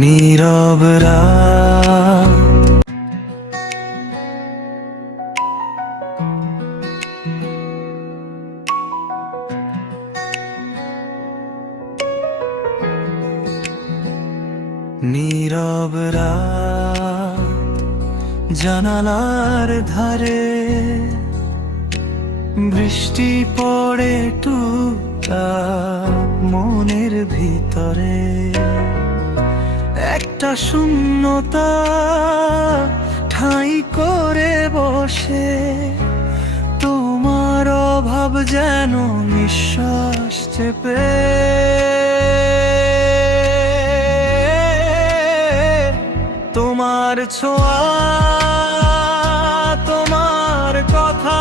নীরব রাত। জানালার ধারে বৃষ্টি পড়ে টুকটা মনের ভিতরে। একটা শূন্যতা ঠাঁই করে বসে। তোমার অভাব যেন নিঃশ্বাস চেপে। তোমার ছোঁয়া, তোমার কথা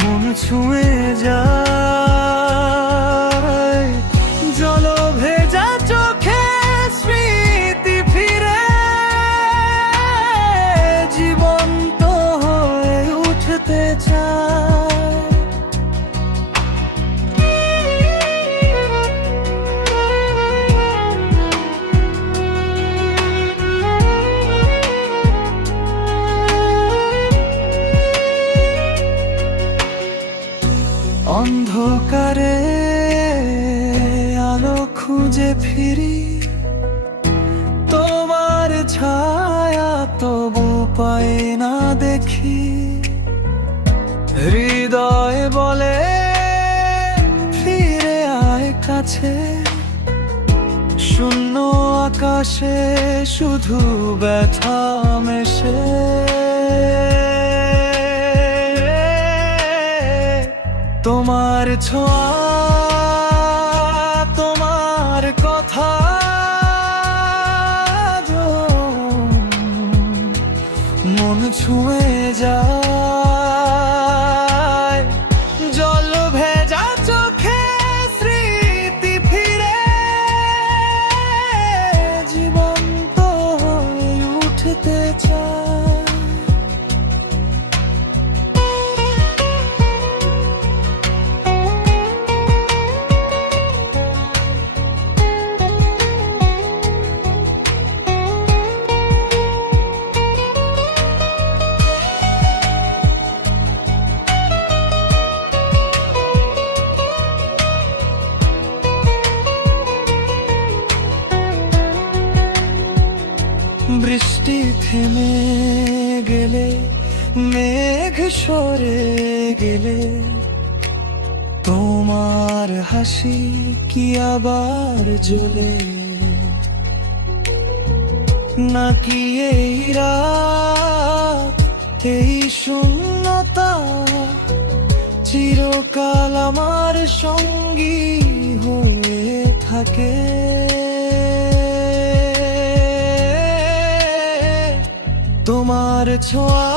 মন ছুঁয়ে যায় অন্ধকারে আলো খুঁজে ফিরি। তোমার ছায়া তবু পাই না দেখি। হৃদয় বলে ফিরে আয় কাছে। শূন্য আকাশে শুধু ব্যথা মেশে। তোমার ছোঁয়া তোমার কথা মন ছুঁয়ে যায় বৃষ্টি থেমে গেলে, মেঘ সরে গেলে। তোমার হাসি কি আবার জ্বলে? নাকি এই রাত, এই শূন্যতা চিরকাল আমার সঙ্গী হয়ে থাকে? তোমার ছোঁয়া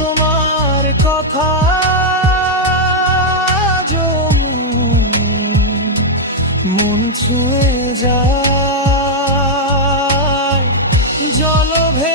তোমার কথা মন ছুঁয়ে যায়। জলভে